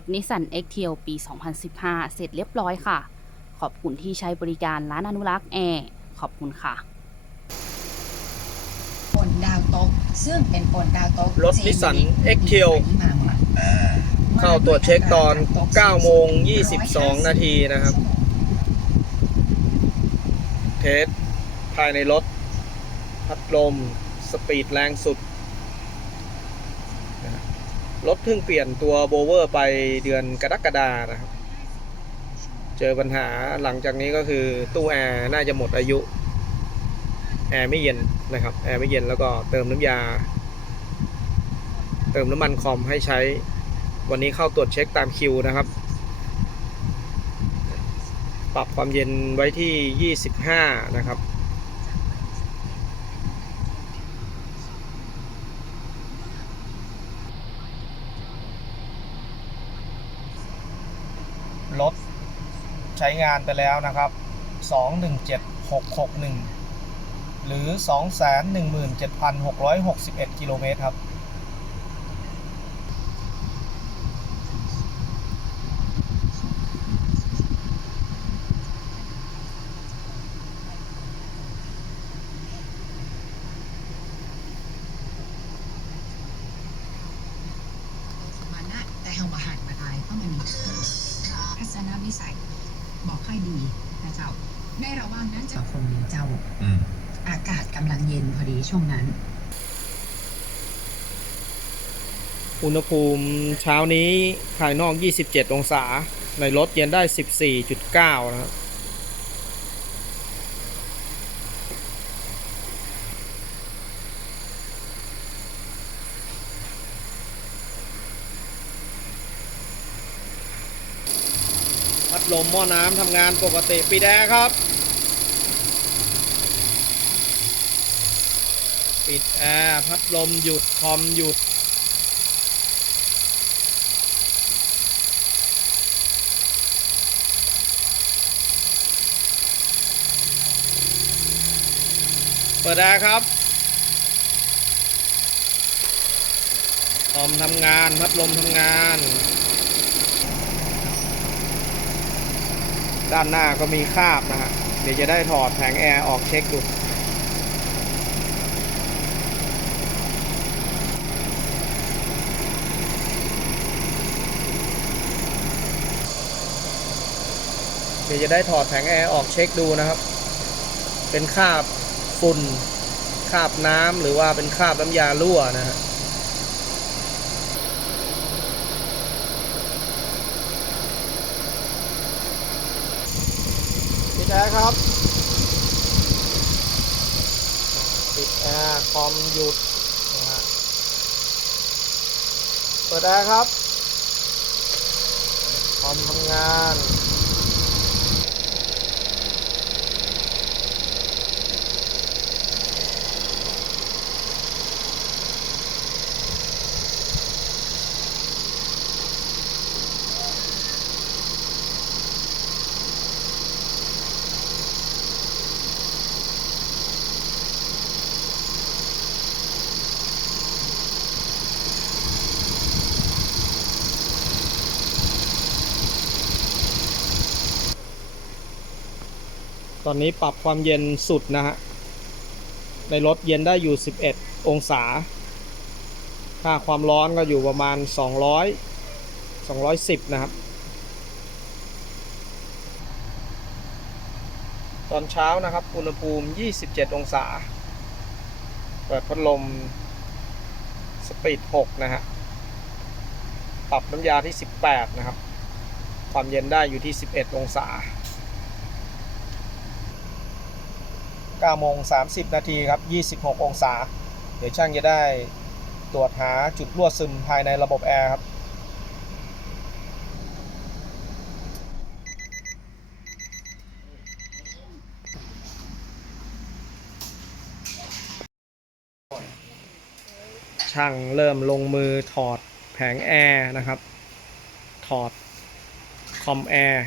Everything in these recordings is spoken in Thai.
ถนิสสัน x t ท l ปี 2015 เสร็จเรียบร้อยค่ะ ขอบคุณที่ใช้บริการร้านอนุรักษ์แอร์ ขอบคุณค่ะฝนดาวตก ซึ่งเป็นฝนดาวตกรถ Nissan X-Trail เข้าตรวจเช็คตอน 9 โมง 22 นาทีนะครับ เทสภายในรถ พัดลม สปีดแรงสุดนะฮะ รถเพิ่งเปลี่ยนตัวโบเวอร์ไปเดือนกรกฎานะครับ เจอปัญหาหลังจากนี้ก็คือตู้แอร์น่าจะหมดอายุ แอร์ไม่เย็นนะครับ แอร์ไม่เย็นแล้วก็เติมน้ำยา เติมน้ำมันคอมให้ใช้ วันนี้เข้าตรวจเช็คตามคิวนะครับ ปรับความเย็นไว้ที่ 25 นะครับ รถ ใช้งานไปแล้วนะครับ 217661 หรือ 217,661 กิโลเมตรครับมานะแต่เฮามหันมาทายเพราะมันมีทัศนวิสัย บอกค่อยดีนะเจ้า ในระหว่างนั้นเจ้าคงมีเจ้า อืมอากาศกำลังเย็นพอดีช่วงนั้น อุณหภูมิเช้านี้ภายนอก 27 องศา ในรถเย็นได้ 14.9 นะครับ ลมหม้อน้ำทำงานปกติปีแดงครับ ปิดแอร์พัดลมหยุดคอมหยุด เปิดแอร์ครับคอมทำงาน พัดลมทำงาน ด้านหน้าก็มีคราบนะฮะเดี๋ยวจะได้ถอดแผงแอร์ออกเช็คดูเดี๋ยวจะได้ถอดแผงแอร์ออกเช็คดูนะครับ เป็นคราบฝุ่นคราบน้ำหรือว่าเป็นคราบน้ำยารั่วนะฮะ แอร์ครับ ปิดแอร์คอมหยุดนะฮะเปิดแอร์ครับ คอมทำงาน อนนี้ปรับความเย็นสุดนะฮะ ในรถเย็นได้อยู่ 11 องศา ค่าความร้อนก็อยู่ประมาณ 200 210 นะครับ ตอนเช้านะครับ อุณหภูมิ 27 องศา เปิดพัดลมสปีด 6 นะฮะ ปรับน้ำยาที่ 18 นะครับ ความเย็นได้อยู่ที่ 11 องศา 9โมง30 นาทีครับ 26 องศา เดี๋ยวช่างจะได้ตรวจหาจุดรั่วซึมภายในระบบแอร์ครับช่างเริ่มลงมือถอดแผงแอร์นะครับ ถอดคอมแอร์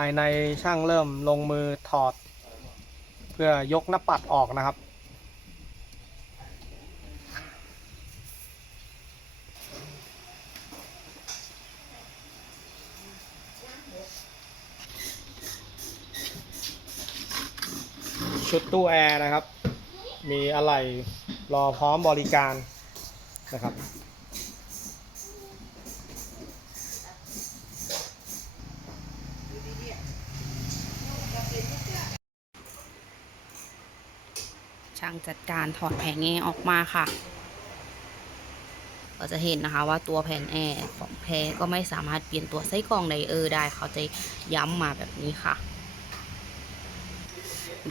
ภายในช่างเริ่มลงมือถอด เพื่อยกหน้าปัดออกนะครับ ชุดตู้แอร์นะครับ มีอะไรรอพร้อมบริการนะครับ งจัดการถอดแผงแอร์ออกมาค่ะ ก็จะเห็นนะคะว่าตัวแผ่นแอร์ของแพรก็ไม่สามารถเปลี่ยนตัวไส้กรองไดเออร์ได้เขาจะย้ำมาแบบนี้ค่ะ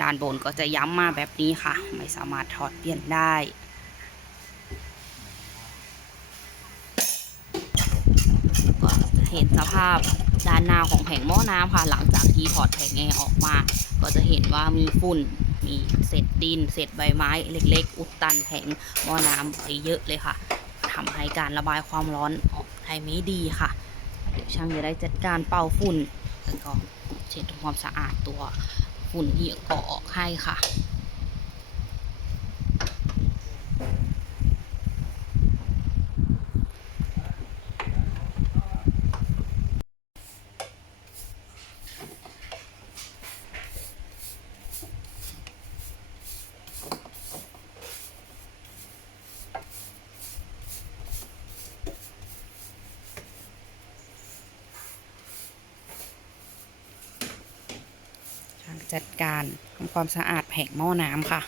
ด้านบนก็จะย้ำมาแบบนี้ค่ะ ไม่สามารถถอดเปลี่ยนได้ก็เห็นสภาพด้านหน้าของแผงหม้อน้ำค่ะ หลังจากที่ถอดแผงแอร์ออกมา ก็จะเห็นว่ามีฝุ่น มีเศษดินเศษใบไม้เล็ก ๆ อุดตันแผงหม้อน้ำไปเยอะเลยค่ะทำให้การระบายความร้อนออกได้ไม่ดีค่ะ เดี๋ยวช่างจะได้จัดการเป่าฝุ่นแล้วก็เช็ดทำความสะอาดตัวฝุ่นที่เกาะออกให้ค่ะ ช่างจัดการทำ ความสะอาดแผงหม้อน้ำค่ะ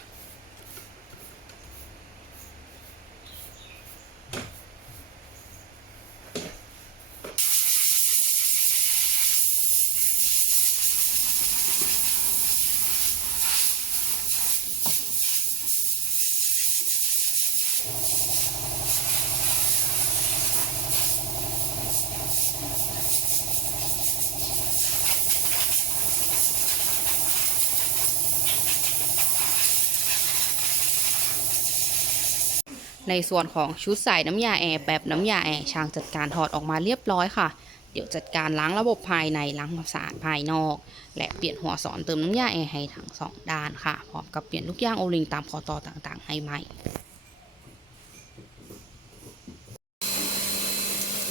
ในส่วนของชุดใส่น้ำยาแอร์แบบน้ำยาแอร์ช่างจัดการถอดออกมาเรียบร้อยค่ะ เดี๋ยวจัดการล้างระบบภายในล้างความสะอาดภายนอก และเปลี่ยนหัวสอนเติมน้ำยาแอร์ให้ทั้งสองด้านค่ะ พร้อมกับเปลี่ยนลูกยางโอลิงตามคอต่อต่างๆ ให้ใหม่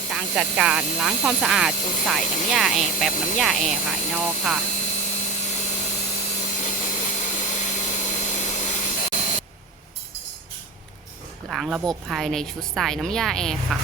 ช่างจัดการล้างความสะอาดชุดใส่น้ำยาแอร์แบบน้ำยาแอร์ภายนอกค่ะ ล้างระบบภายในชุดใส่น้ำยาแอร์ค่ะ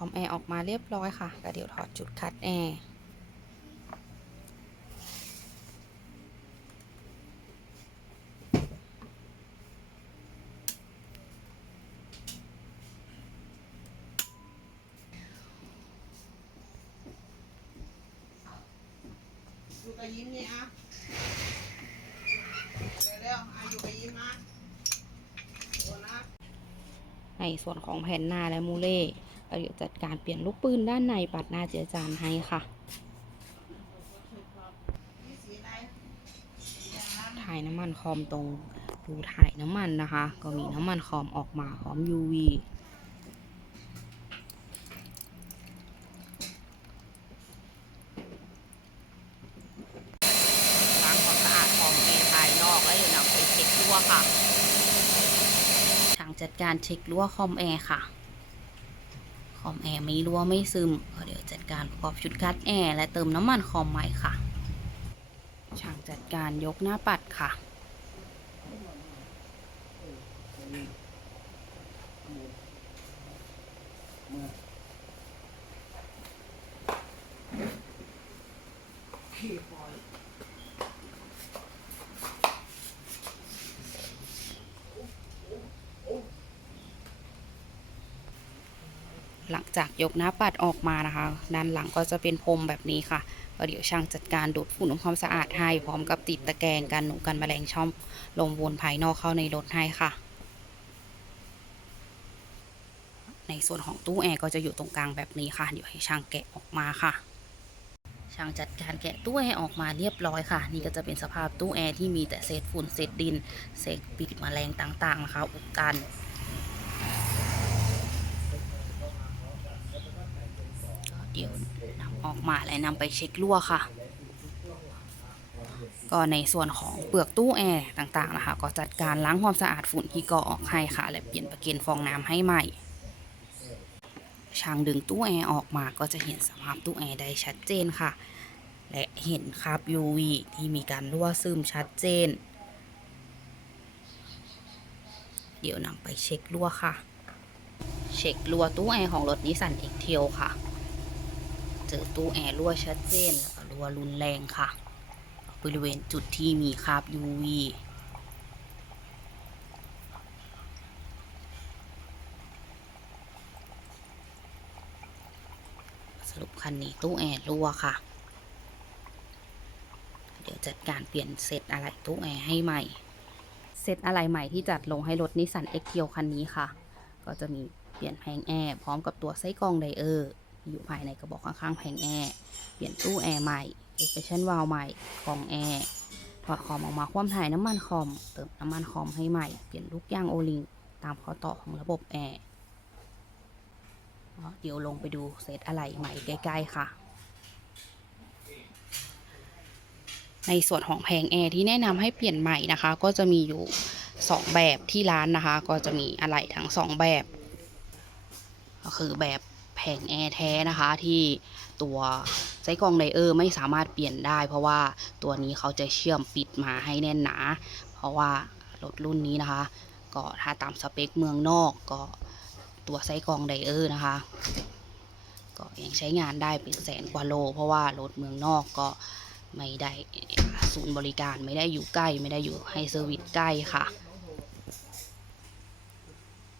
คอมแอร์ออกมาเรียบร้อยค่ะก็เดี๋ยวถอดจุดคัดแอร์อยู่กับยิ้มนี่อะเร็วๆอะอยู่กับยิ้มมาโอ้นะในส่วนของแผ่นหน้าและมูเล่ก็เดี๋ยวจัด การเปลี่ยนลูกปืนด้านในปัดหน้าเจือจานให้ค่ะ ถ่ายน้ำมันคอมตรงรูถ่ายน้ำมันนะคะ ก็มีน้ำมันคอมออกมาพร้อม UV ล้างความสะอาดของแอร์ภายนอกแล้วเดี๋ยวนำไปเช็ครั่วค่ะ ทางจัดการเช็ครั่วคอมแอร์ค่ะ อมแอร์ไม่รั่วไม่ซึมเดี๋ยวจัดการประกอบชุดคัดแอร์และเติมน้ำมันคอมใหม่ค่ะ ช่างจัดการยกหน้าปัดค่ะเจากยกหน้าปัดออกมานะคะ ด้านหลังก็จะเป็นพรมแบบนี้ค่ะก็เดี๋ยวช่างจัดการดูดฝุ่นทำความสะอาดให้พร้อมกับติดตะแกรงกันหนูกันแมลงช่องลมวนภายนอกเข้าในรถให้ค่ะ ในส่วนของตู้แอร์ก็จะอยู่ตรงกลางแบบนี้ค่ะ เดี๋ยวให้ช่างแกะออกมาค่ะช่างจัดการแกะตู้แอร์ออกมาเรียบร้อยค่ะ นี่ก็จะเป็นสภาพตู้แอร์ที่มีแต่เศษฝุ่นเศษดินเศษปิดแมลงต่างๆนะคะอุดตัน เดี๋ยวนำ ออกมาและนำไปเช็ครั่วค่ะ ก็ในส่วนของเปลือกตู้แอร์ต่างๆนะคะ ก็จัดการล้างความสะอาดฝุ่นที่ก่อออกให้ค่ะ และเปลี่ยนประเก็นฟองน้ำให้ใหม่ ช่างดึงตู้แอร์ออกมาก็จะเห็นสภาพตู้แอร์ได้ชัดเจนค่ะ และเห็นคราบ UV ที่มีการรั่วซึมชัดเจน เดี๋ยวนำไปเช็ครั่วค่ะ เช็ครั่วตู้แอร์ของรถนิสสันเอ็กเทลค่ะ เจอตู้แอร์รั่วชัดเจนแล้วก็รั่วรุนแรงค่ะ บริเวณจุดที่มีคราบ UV สรุปคันนี้ตู้แอร์รั่วค่ะ เดี๋ยวจัดการเปลี่ยนเซตอะไรตู้แอร์ให้ใหม่ เซตอะไรใหม่ที่จัดลงให้รถนิสสันเอ็กเทียคันนี้ค่ะ ก็จะมีเปลี่ยนแผงแอร์พร้อมกับตัวไส้กรองไดเออร์ อยู่ภายในกระบอกข้างๆแผงแอร์เปลี่ยนตู้แอร์ใหม่เอ็กเพรสชั่นวาลใหม่กรองแอร์ถอดคอมออกมาคว่ำถ่ายน้ำมันคอม เติมน้ำมันคอมให้ใหม่ เปลี่ยนลูกยางโอลิงตามข้อต่อของระบบแอร์เดี๋ยวลงไปดูเซตอะไรใหม่ใกล้ๆค่ะ ในส่วนของแผงแอร์ที่แนะนำให้เปลี่ยนใหม่นะคะ ก็จะมีอยู่ 2 แบบที่ร้านนะคะ ก็จะมีอะไหล่ทั้ง 2 แบบ ก็คือแบบ แผงแอร์แท้นะคะที่ตัวไส้กรองไดเออร์ไม่สามารถเปลี่ยนได้ เพราะว่าตัวนี้เขาจะเชื่อมปิดมาให้แน่นหนา เพราะว่ารถรุ่นนี้นะคะ ก็ถ้าตามสเปคเมืองนอกก็ตัวไส้กรองไดเออร์นะคะก็ยังใช้งานได้เป็นแสนกว่าโล เพราะว่ารถเมืองนอกก็ไม่ได้ศูนย์บริการไม่ได้อยู่ใกล้ ไม่ได้อยู่ให้เซอร์วิสใกล้ค่ะ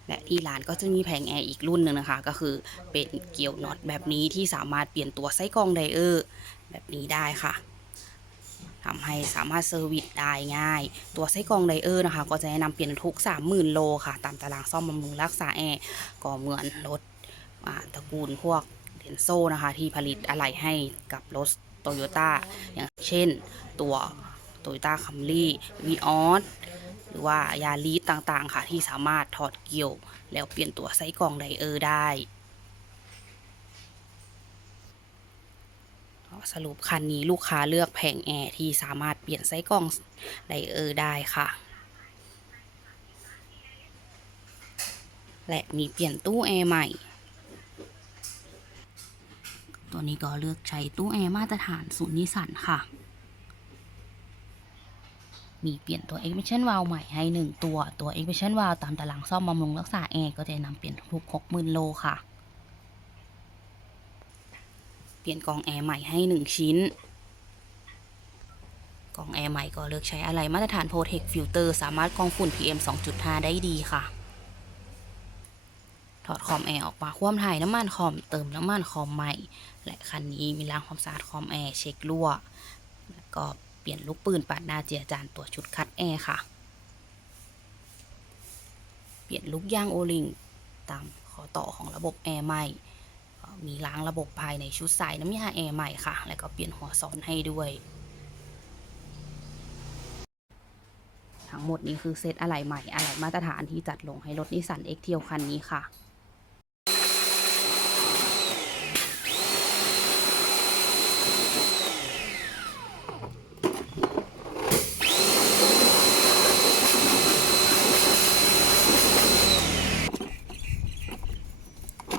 และที่ร้านก็จะมีแผงแอร์อีกรุ่นหนึ่งนะคะ ก็คือเป็นเกียวน็อตแบบนี้ที่สามารถเปลี่ยนตัวไส้กรองไดเออร์แบบนี้ได้ค่ะทำให้สามารถเซอร์วิสได้ง่าย ตัวไส้กรองไดเออร์นะคะ ก็จะแนะนำเปลี่ยนทุก 30,000 โลค่ะ ตามตารางซ่อมบำรุงรักษาแอร์ก็เหมือนรถตระกูลพวกเดนโซนะคะ ที่ผลิตอะไหล่ให้กับรถโตโยต้าอย่างเช่นตัวโตโยต้าคัมรี่วีออส รือว่ายาลีดต่างๆ ค่ะ ที่สามารถถอดเกี่ยว แล้วเปลี่ยนตัวไส้กรองไดเออร์ได้สรุปคันนี้ลูกค้าเลือกแผงแอร์ที่สามารถเปลี่ยนไส้กรองไดเออร์ได้ค่ะ และมีเปลี่ยนตู้แอร์ใหม่ ตัวนี้ก็เลือกใช้ตู้แอร์มาตรฐานศูนย์นิสสันค่ะ มีเปลี่ยนตัว Expansion Valve ใหม่ให้ 1 ตัว ตัว Expansion Valve ตามตารางซ่อมบำรุงรักษาแอร์ก็จะนำเปลี่ยนทุก60,000 โลค่ะ เปลี่ยนกองแอร์ใหม่ให้ 1 ชิ้น กองแอร์ใหม่ก็เลือกใช้อะไรมาตรฐาน Protect Filter สามารถกรองฝุ่น PM 2.5 ได้ดีค่ะ ถอดคอมแอร์ออกมาคว่ำถ่ายน้ำมันคอมเติมน้ำมันคอมใหม่ และคันนี้มีล้างความสะอาดคอมแอร์เช็ครั่วแล้วก็ ลี่ยนลูกปืนปัดหน้าเจียจานตัวชุดคัดแอร์ค่ะ เปลี่ยนลูกยางโอลิงตามข้อต่อของระบบแอร์ใหม่ มีล้างระบบภายในชุดใส่น้ำยาแอร์ใหม่ค่ะ แล้วก็เปลี่ยนหัวซอนให้ด้วย ทั้งหมดนี้คือเซตอะไหล่ใหม่อะไหล่มาตรฐานที่จัดลงให้รถนิสสันเอ็กเทียคันนี้ค่ะ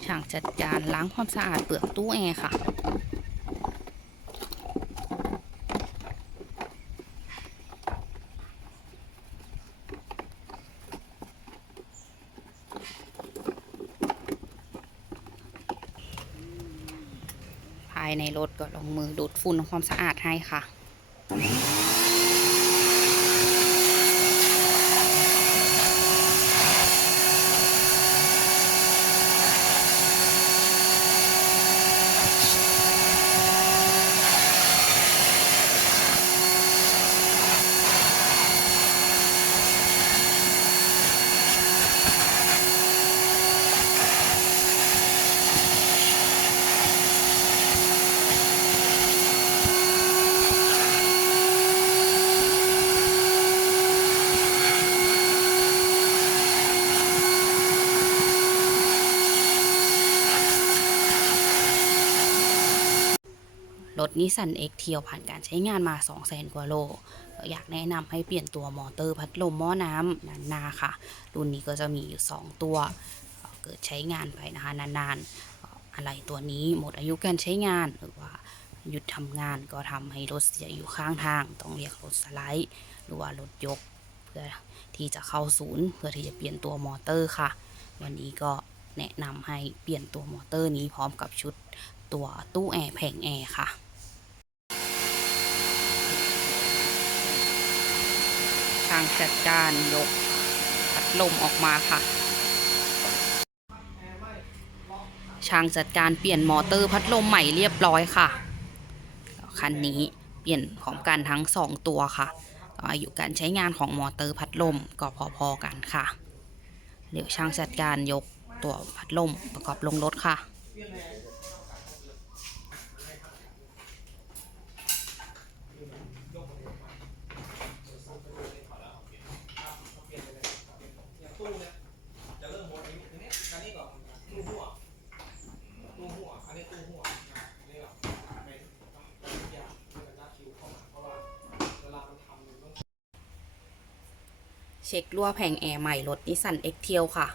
ช่างจัดการ ล้างความสะอาดเปลือกตู้แอร์ค่ะ ภายในรถก็ลงมือดูดฝุ่นทำความสะอาดให้ค่ะ รถ นิสสันเอ็กเทียวผ่านการใช้งานมา 2 0 0แสนกว่าโล อยากแนะนำให้เปลี่ยนตัวมอเตอร์พัดลมหม้อน้ำนันนาค่ะ รุ่นนี้ก็จะมีอยู่ 2 ตัว เกิดใช้งานไปนะคะนานๆ อะไรตัวนี้หมดอายุการใช้งานหรือว่าหยุดทำงานก็ทำให้รถเสียอยู่ข้างทาง ต้องเรียกรถสไลด์ หรือว่ารถยก เพื่อที่จะเข้าศูนย์ เพื่อที่จะเปลี่ยนตัวมอเตอร์ค่ะ วันนี้ก็แนะนำให้เปลี่ยนตัวมอเตอร์นี้พร้อมกับชุดตัวตู้แอร์แผงแอร์ค่ะ ทางจัดการยกพัดลมออกมาค่ะ ช่างจัดการเปลี่ยนมอเตอร์พัดลมใหม่เรียบร้อยค่ะคันนี้เปลี่ยนพร้อมกันทั้ง 2 ตัวค่ะอายุการใช้งานของมอเตอร์พัดลมก็พอๆกันค่ะ เดี๋ยวช่างจัดการยกตัวพัดลมประกอบลงรถค่ะ ตู้เนี่ยจะเริ่มหมดอายุทีนี้อันนี้ก่อนตู้หัวตู้หัวอันนี้ตู้หัวนะอันนี้แบบเป็นทุกอย่างที่มันน่าคิวเข้ามาเพราะว่าเวลามันทำมันต้อง เช็ครั่วแผงแอร์ใหม่รถนิสสันเอ็กเทียวค่ะ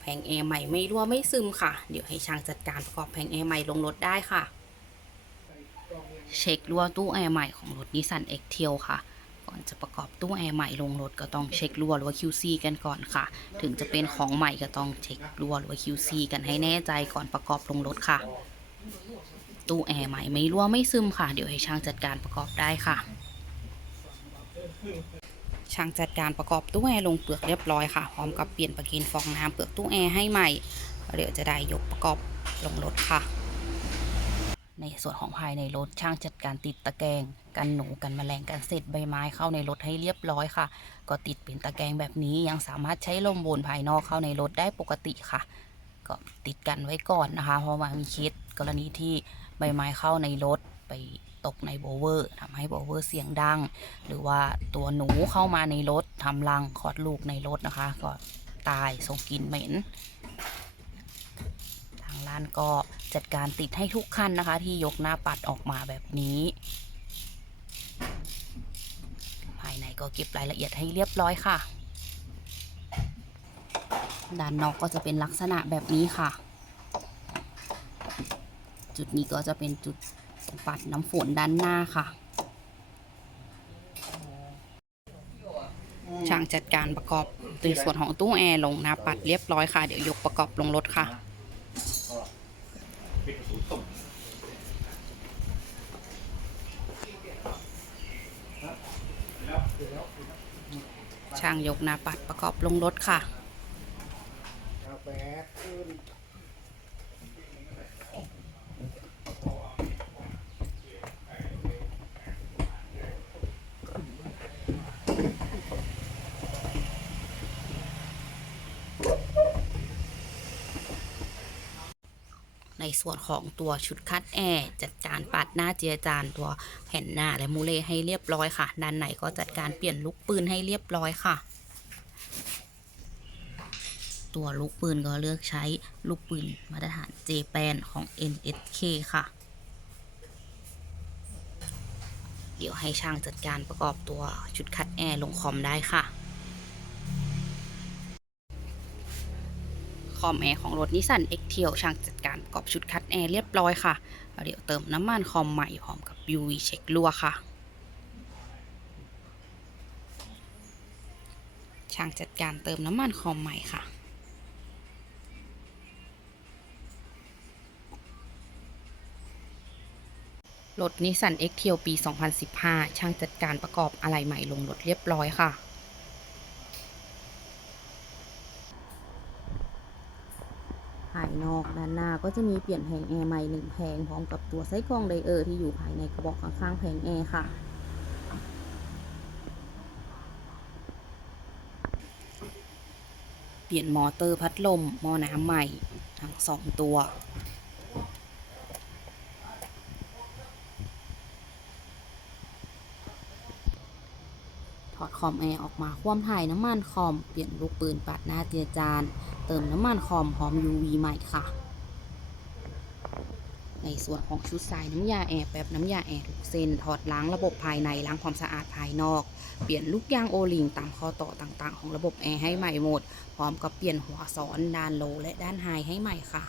แผงแอร์ใหม่ไม่รั่วไม่ซึมค่ะ เดี๋ยวให้ช่างจัดการประกอบแผงแอร์ใหม่ลงรถได้ค่ะ เช็ครั่วตู้แอร์ใหม่ของรถนิสสันเอ็กเทียวค่ะ ก่อนจะประกอบตู้แอร์ใหม่ลงรถก็ต้องเช็ครั่วหรือว่า QC กันก่อนค่ะ ถึงจะเป็นของใหม่ก็ต้องเช็ครั่วหรือว่า QC กันให้แน่ใจก่อนประกอบลงรถค่ะ ตู้แอร์ใหม่ไม่รั่วไม่ซึมค่ะ เดี๋ยวให้ช่างจัดการประกอบได้ค่ะ ช่างจัดการประกอบตู้แอร์ลงเปลือกเรียบร้อยค่ะ พร้อมกับเปลี่ยนประกินฟองน้ำเปลือกตู้แอร์ให้ใหม่เดี๋ยวจะได้ยกประกอบลงรถค่ะ ในส่วนของภายในรถช่างจัดการติดตะแกรงกันหนูกันแมลงกันเศษใบไม้เข้าในรถให้เรียบร้อยค่ะ ก็ติดเป็นตะแกรงแบบนี้ยังสามารถใช้ลมวนภายนอกเข้าในรถได้ปกติค่ะ ก็ติดกันไว้ก่อนนะคะ เพราะว่ามีเคสกรณีที่ใบไม้เข้าในรถไป ตกในโบเวอร์ทำให้โบเวอร์เสียงดัง หรือว่าตัวหนูเข้ามาในรถทำรังคลอดลูกในรถนะคะ ก็ตายส่งกลิ่นเหม็น ทางร้านก็จัดการติดให้ทุกคันนะคะ ที่ยกหน้าปัดออกมาแบบนี้ ภายในก็เก็บรายละเอียดให้เรียบร้อยค่ะ ด้านนอกก็จะเป็นลักษณะแบบนี้ค่ะ จุดนี้ก็จะเป็นจุด ปัดน้ำฝนด้านหน้าค่ะ ช่างจัดการประกอบในส่วนของตู้แอร์ลงหน้าปัดเรียบร้อยค่ะ เดี๋ยวยกประกอบลงรถค่ะช่างยกหน้าปัดประกอบลงรถค่ะ ในส่วนของตัวชุดคัดแอร์จัดการปัดหน้าเจียจานตัวแผ่นหน้าและมูเลให้เรียบร้อยค่ะ ด้านในก็จัดการเปลี่ยนลูกปืนให้เรียบร้อยค่ะ ตัวลูกปืนก็เลือกใช้ลูกปืนมาตรฐาน j p a n ของ NSK ค่ะ เดี๋ยวให้ช่างจัดการประกอบตัวชุดคัดแอร์ลงคอมได้ค่ะ อมแอร์ของรถนิสสันเอ็กเทียช่างจัดการประกอบชุดคัดแอร์เรียบร้อยค่ะเดี๋ยวเติมน้ำมันคอมใหม่พร้อมกับ UV เช็ครั่วค่ะ ช่างจัดการเติมน้ำมันคอมใหม่ค่ะรถนิสสันเอ็กเทียปี 2015 ช่างจัดการประกอบอะไหล่ใหม่ลงรถเรียบร้อยค่ะ ภานหน้าก็จะมีเปลี่ยนแผงแอร์ใหม่หนึ่งแผงพร้อมกับตัวไส้กรองไดเออร์ที่อยู่ภายในกระบอกข้างๆแผงแอร์ค่ะเปลี่ยนมอเตอร์พัดลมมอน้ำใหม่ทั้งสองตัว ถอดคอมแอร์ออกมาคว่ำถ่ายน้ำมันคอม เปลี่ยนลูกปืนปัดหน้าเจียจาน เติมน้ำมันคอมพร้อม UV ใหม่ค่ะ ในส่วนของชุดสายน้ำยาแอร์แบบน้ำยาแอร์ทุกเส้นถอดล้างระบบภายในล้างความสะอาดภายนอก เปลี่ยนลูกยางโอลิงตามข้อต่อต่างๆ ของระบบแอร์ให้ใหม่หมด พร้อมกับเปลี่ยนหัวซ้อนด้านโลและด้านไฮให้ใหม่ค่ะ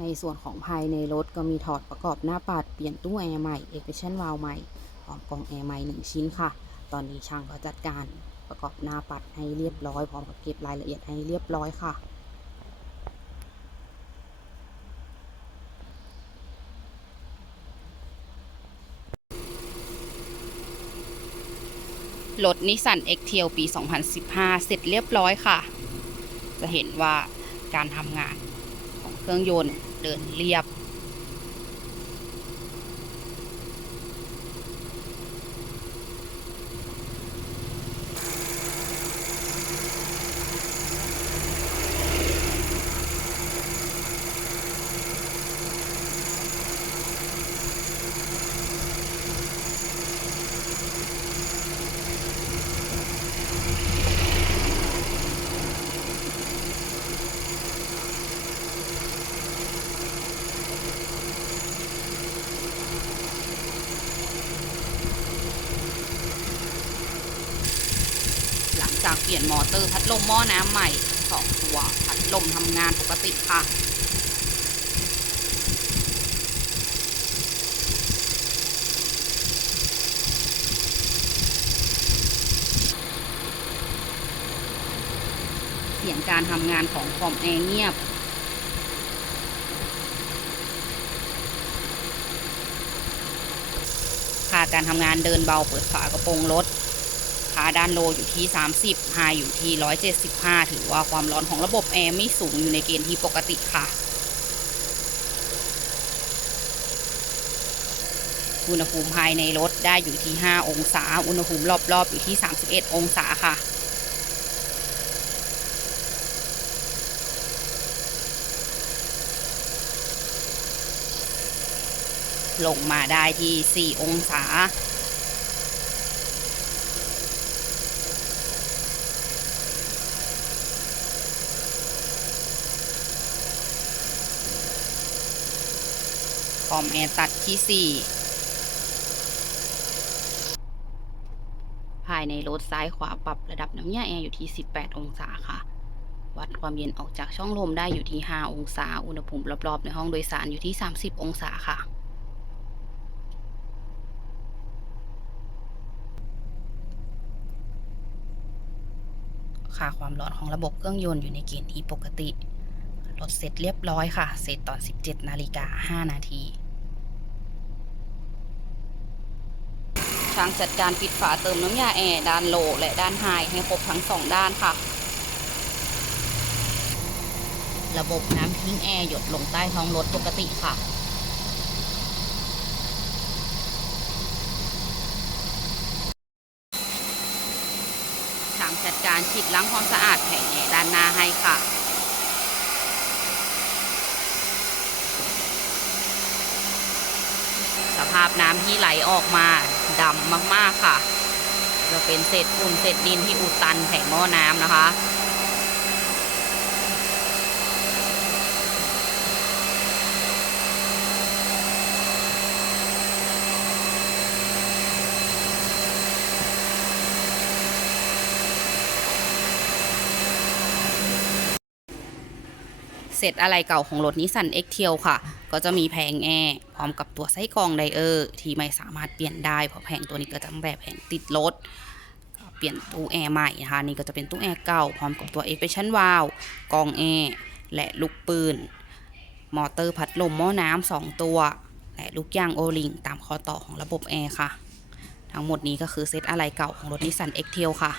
ในส่วนของภายในรถก็มีถอดประกอบหน้าปัดเปลี่ยนตู้แอร์ใหม่เอ็กชันวาล์วใหม่พร้อมกองแอร์ใหม่หนึ่งชิ้นค่ะ ตอนนี้ช่างก็จัดการ ประกอบหน้าปัดให้เรียบร้อยพร้อมกับเก็บรายละเอียดให้เรียบร้อยค่ะ รถนิสสัน x t ท l ปี 2015 เสร็จเรียบร้อยค่ะ จะเห็นว่าการทำงานของเครื่องยนต์เดินเรียบ หลังจาก เปลี่ยนมอเตอร์พัดลมหม้อน้ำใหม่สองตัวพัดลมทำงานปกติค่ะเสียงการทำงานของคอมแอร์เงียบ ค่าการทำงานเดินเบาเปิดฝากระโปรงรถ ค่าด้านโลอยู่ที่ 30 ไฮอยู่ที่ 175 ถือว่าความร้อนของระบบแอร์ไม่สูงอยู่ในเกณฑ์ที่ปกติค่ะ อุณหภูมิภายในรถได้อยู่ที่ 5 องศา อุณหภูมิรอบๆอยู่ที่ 31 องศาค่ะลงมาได้ที่ 4 องศา อมแอร์ตัดที่ 4 ภายในรถซ้ายขวาปรับระดับน้ำยาแอร์อยู่ที่ 18 องศาค่ะ วัดความเย็นออกจากช่องลมได้อยู่ที่ 5 องศา อุณหภูมิรอบๆ ในห้องโดยสารอยู่ที่ 30 องศาค่ะค่าความร้อนของระบบเครื่องยนต์อยู่ในเกณฑ์ที่ปกติรถเสร็จเรียบร้อยค่ะ เสร็จตอน 17 นาฬิกา 5 นาที ช่างจัดการปิดฝาเติมน้ำยาแอร์ด้านโลและด้านไฮให้ครบทั้งสองด้านค่ะ ระบบน้ำทิ้งแอร์หยดลงใต้ท้องรถปกติค่ะช่างจัดการฉีดล้างความสะอาดแผงแอร์ด้านหน้าให้ค่ะสภาพน้ำที่ไหลออกมา ดำมากๆค่ะ จะเป็นเศษฝุ่นเศษดินที่อุดตันแผงหม้อน้ำนะคะ เสร็จอะไรเก่าของรถนิสสัน X t ท l ค่ะ ก็จะมีแผงแอร์พร้อมกับตัวไส้กรองไดเออร์ที่ไม่สามารถเปลี่ยนได้ เพราะแผงตัวนี้ก็จะตั้งแต่แผงติดรถเปลี่ยนตู้แอร์ใหม่นะคะนี่ก็จะเป็นตู้แอร์เก่าพร้อมกับตัว Expansion Valve กองแอร์และลูกปืน มอเตอร์พัดลมหม้อน้ำสองตัว และลูกยางโอลิงตามข้อต่อของระบบแอร์ค่ะ ทั้งหมดนี้ก็คือเซตอะไรเก่าของรถนิสสัน X t ท l ค่ะ